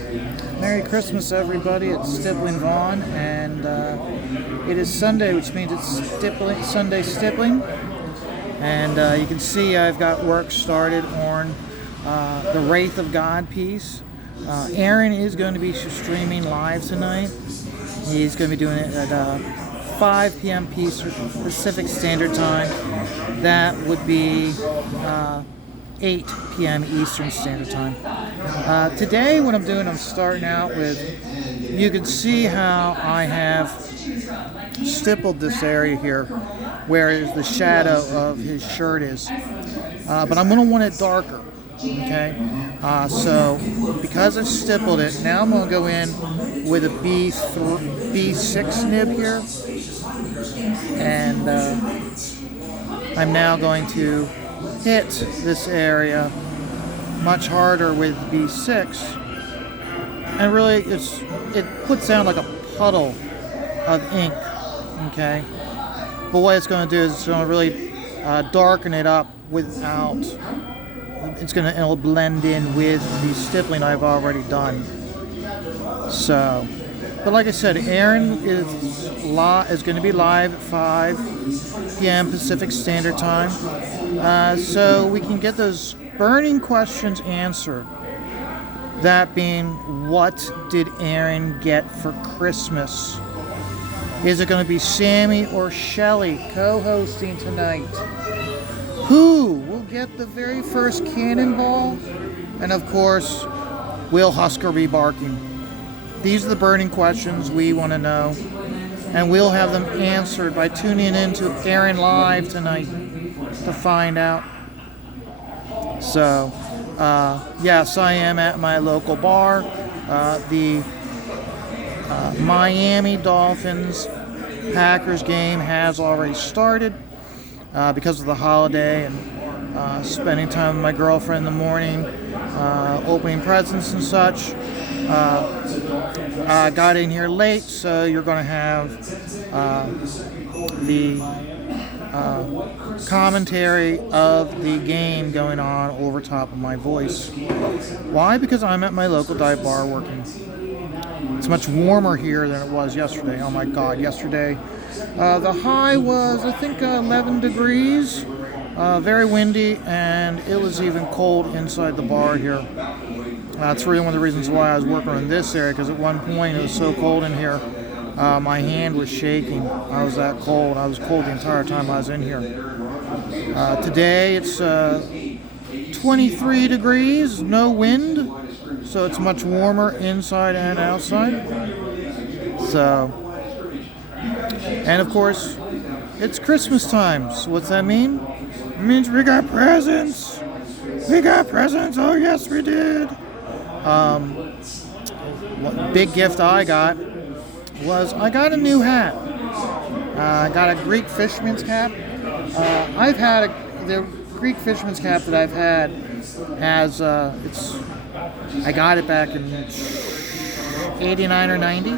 Merry Christmas, everybody. It's Stippling Vaughn, and it is Sunday, which means it's Sunday Stippling. And you can see I've got work started on the Wraith of God piece. Aaron is going to be streaming live tonight. He's going to be doing it at 5 p.m. Pacific Standard Time. That would be 8 p.m. Eastern Standard Time. Today, what I'm doing, I'm starting out with, you can see how I have stippled this area here, where the shadow of his shirt is. But I'm going to want it darker, okay? So, because I've stippled it, now I'm going to go in with a B6 nib here. And I'm now going to hit this area much harder with B6, and really it puts down like a puddle of ink, okay? But what it's going to do is it's going to really darken it up without, it'll blend in with the stippling I've already done. So, but like I said, Aaron is going to be live at 5 p.m. Pacific Standard Time. So we can get those burning questions answered. That being, what did Aaron get for Christmas? Is it going to be Sammy or Shelly co-hosting tonight? Who will get the very first cannonball? And of course, will Husker be barking? These are the burning questions we want to know. And we'll have them answered by tuning in to Aaron Live tonight to find out. So, yes, I am at my local bar. The Miami Dolphins Packers game has already started because of the holiday and spending time with my girlfriend in the morning, opening presents and such. Got in here late, so you're going to have the commentary of the game going on over top of my voice. Why? Because I'm at my local dive bar working. It's much warmer here than it was yesterday. Oh my God, yesterday the high was, I think, 11 degrees, very windy, and it was even cold inside the bar here. That's really one of the reasons why I was working in this area, because at one point it was so cold in here, my hand was shaking. I was that cold. I was cold the entire time I was in here. Today it's 23 degrees, no wind, so it's much warmer inside and outside. So, and of course, it's Christmas time. So what's that mean? It means we got presents. We got presents. Oh yes, we did. One big gift I got was I got a new hat. I got a Greek fisherman's cap. I've had the Greek fisherman's cap that I've had has I got it back in 89 or 90.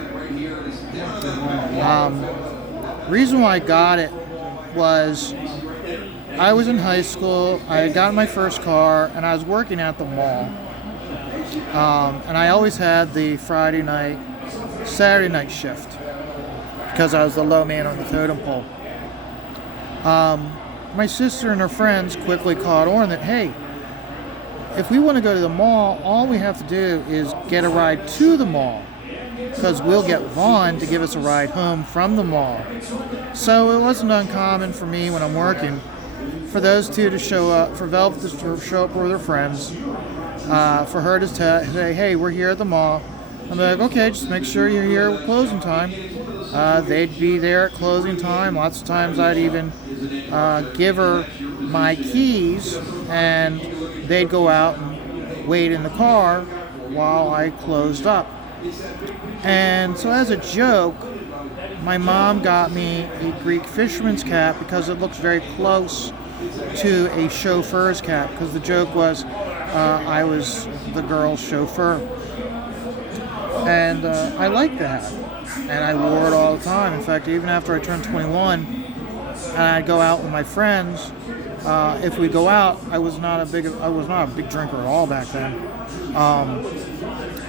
Reason why I got it was I was in high school. I had gotten my first car, and I was working at the mall. And I always had the Friday night, Saturday night shift because I was the low man on the totem pole. My sister and her friends quickly caught on that, hey, if we want to go to the mall, all we have to do is get a ride to the mall, because we'll get Vaughn to give us a ride home from the mall. So it wasn't uncommon for me when I'm working for those two to show up, for Velvet to show up with her friends, for her to say, hey, we're here at the mall. I'm like, okay, just make sure you're here at closing time. They'd be there at closing time. Lots of times I'd even give her my keys, and they'd go out and wait in the car while I closed up. And so as a joke, my mom got me a Greek fisherman's cap because it looks very close to a chauffeur's cap, because the joke was I was the girl's chauffeur. And I liked the hat, and I wore it all the time. In fact, even after I turned 21 and I'd go out with my friends, if we go out, I was not a big drinker at all back then.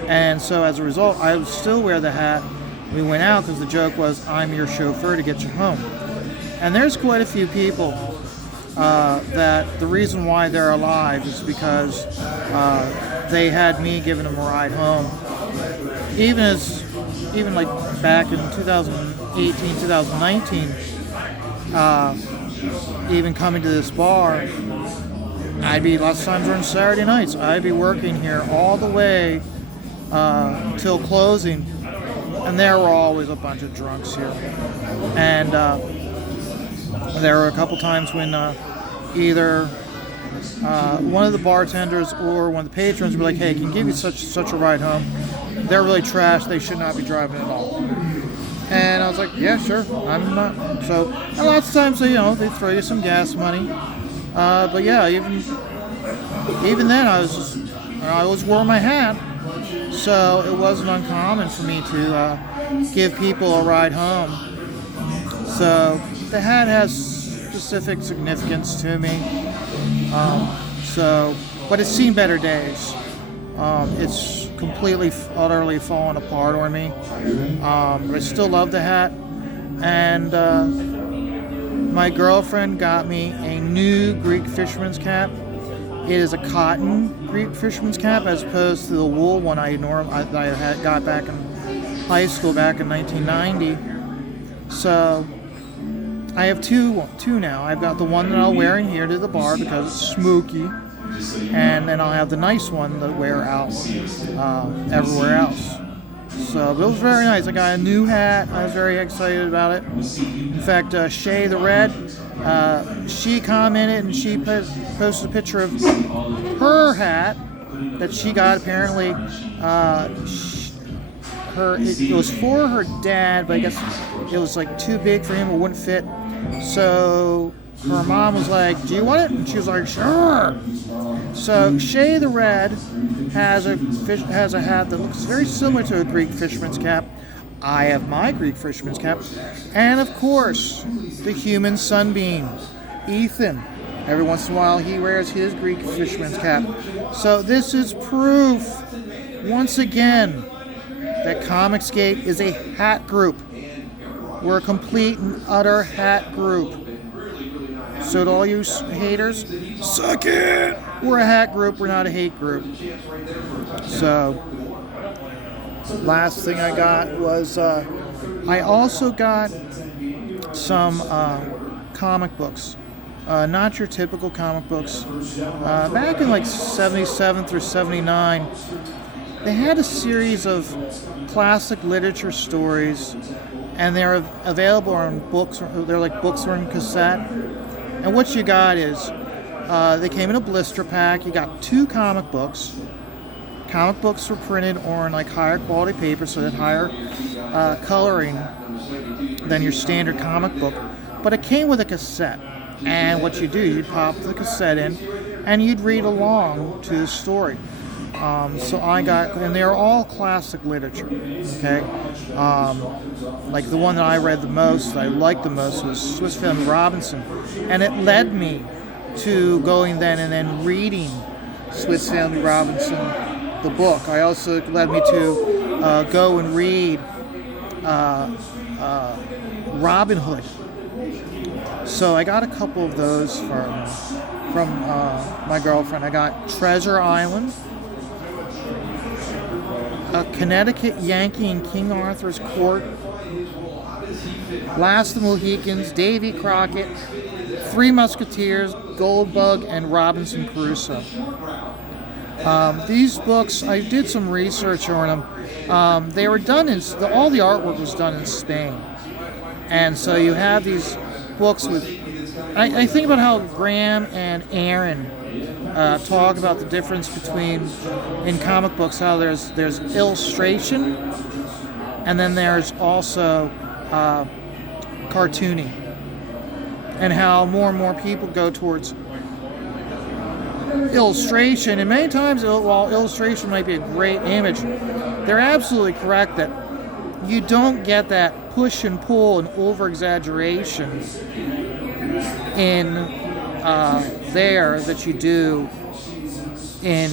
And so as a result, I would still wear the hat. We went out because the joke was, I'm your chauffeur to get you home. And there's quite a few people that the reason why they're alive is because they had me giving them a ride home. Even like back in 2018, 2019, even coming to this bar, lots of times during Saturday nights, I'd be working here all the way till closing, and there were always a bunch of drunks here. And there were a couple times when either one of the bartenders or one of the patrons would be like, hey, can give you such a ride home. They're really trash. They should not be driving at all. And I was like, yeah, sure. I'm not. So a lot of times, they throw you some gas money. But yeah, even then, I always wore my hat. So it wasn't uncommon for me to give people a ride home. So the hat has specific significance to me. But it's seen better days. It's completely, utterly fallen apart on me. But I still love the hat. And my girlfriend got me a new Greek fisherman's cap. It is a cotton Greek fisherman's cap as opposed to the wool one I had got back in high school back in 1990. So I have two now. I've got the one that I'll wear in here to the bar because it's smoky, and then I'll have the nice one that I wear out everywhere else. So it was very nice. I got a new hat. I was very excited about it. In fact, Shay the Red, she commented and she posted a picture of her hat that she got. Apparently, it was for her dad, but I guess it was like too big for him. It wouldn't fit. So her mom was like, do you want it? And she was like, sure. So Shay the Red has a hat that looks very similar to a Greek fisherman's cap. I have my Greek fisherman's cap. And of course, the human sunbeam, Ethan. Every once in a while he wears his Greek fisherman's cap. So this is proof, once again, that Comicsgate is a hat group. We're a complete and utter hat group. So to all you haters, suck it! We're a hat group, we're not a hate group. So, last thing I got was, I also got some comic books. Not your typical comic books. Back in like 77 through 79, they had a series of classic literature stories, and they're available on books. They're like books on cassette. And what you got is, they came in a blister pack. You got 2 comic books. Comic books were printed on like higher quality paper, so they had higher coloring than your standard comic book. But it came with a cassette. And what you do, you'd pop the cassette in, and you'd read along to the story. So I got, and they're all classic literature, okay? Like the one that I read the most, that I liked the most, was Swiss Family Robinson. And it led me to going then and then reading Swiss Family Robinson, the book. I also led me to go and read Robin Hood. So I got a couple of those from my girlfriend. I got Treasure Island, Connecticut Yankee in King Arthur's Court, Last of the Mohicans, Davy Crockett, Three Musketeers, Goldbug, and Robinson Crusoe. These books, I did some research on them. They were done all the artwork was done in Spain. And so you have these books with, I think about how Graham and Aaron talk about the difference between, in comic books, how there's illustration, and then there's also cartooning, and how more and more people go towards illustration. And many times, while illustration might be a great image, they're absolutely correct that you don't get that push and pull and over-exaggeration in there that you do in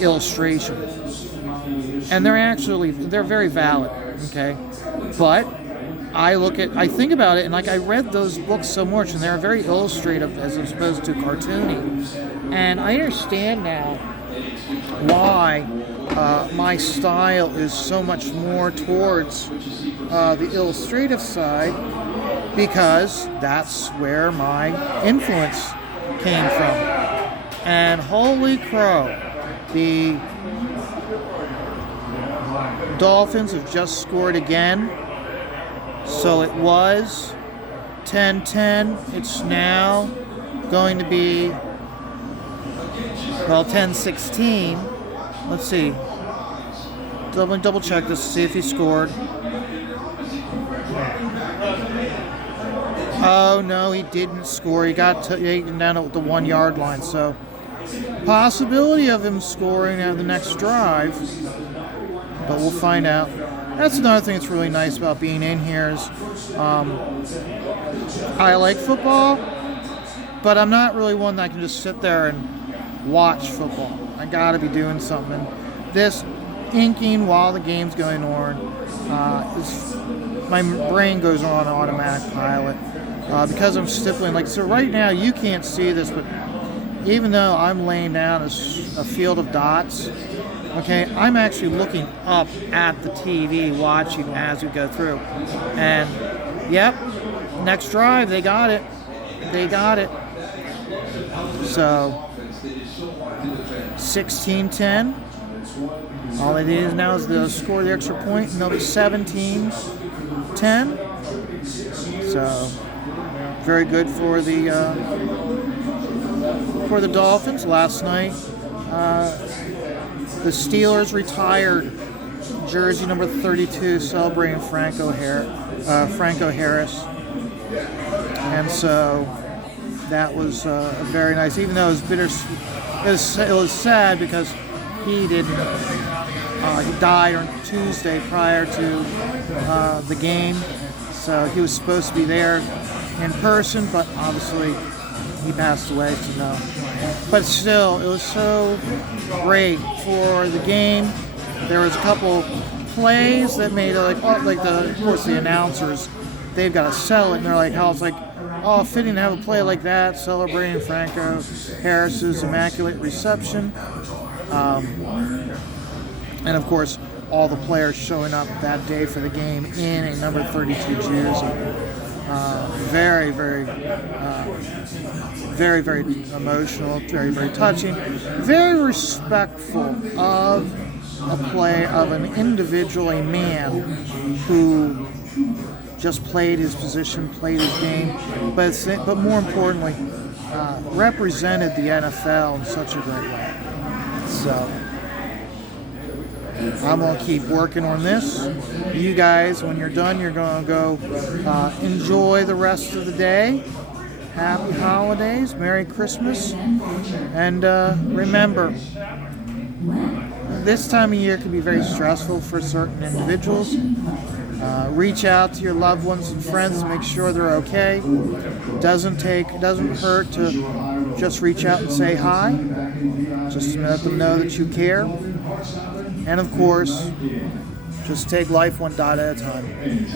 illustration. and they're very valid. Okay, but I think about it, and like I read those books so much, and they're very illustrative as opposed to cartoony, and I understand now why my style is so much more towards the illustrative side, because that's where my influence came from. And holy crow, the Dolphins have just scored again. So it was 10-10. It's now going to be, well, 10-16. Let's see. Double check this to see if he scored. Oh, no, he didn't score. He got taken down at the 1 yard line. So possibility of him scoring on the next drive, but we'll find out. That's another thing that's really nice about being in here is I like football, but I'm not really one that can just sit there and watch football. I got to be doing something. This inking while the game's going on, my brain goes on automatic pilot because I'm stippling. Like, so right now you can't see this, but even though I'm laying down a field of dots, okay, I'm actually looking up at the TV, watching as we go through. And, yep, next drive, they got it. They got it. So, 16-10. All they need now is to score the extra point, and they'll be 17-10. So, very good for the Dolphins. Last night, the Steelers retired jersey number 32, celebrating Franco Harris, and so that was very nice. Even though it was bitter, it was sad because he didn't. He died on Tuesday prior to the game, so he was supposed to be there in person, but obviously he passed away, so no. But still, it was so great for the game. There was a couple plays that made of course the announcers, they've got to sell it, and they're like, fitting to have a play like that, celebrating Franco Harris's immaculate reception. And of course, all the players showing up that day for the game in a number 32 jersey. Very, very emotional, very, very touching, very respectful of an individual, a man who just played his position, played his game, but more importantly, represented the NFL in such a great way. So I'm going to keep working on this. You guys, when you're done, you're going to go enjoy the rest of the day. Happy holidays, Merry Christmas, and remember, this time of year can be very stressful for certain individuals. Reach out to your loved ones and friends to make sure they're okay. Doesn't hurt to just reach out and say hi. Just to let them know that you care. And of course, just take life one dot at a time.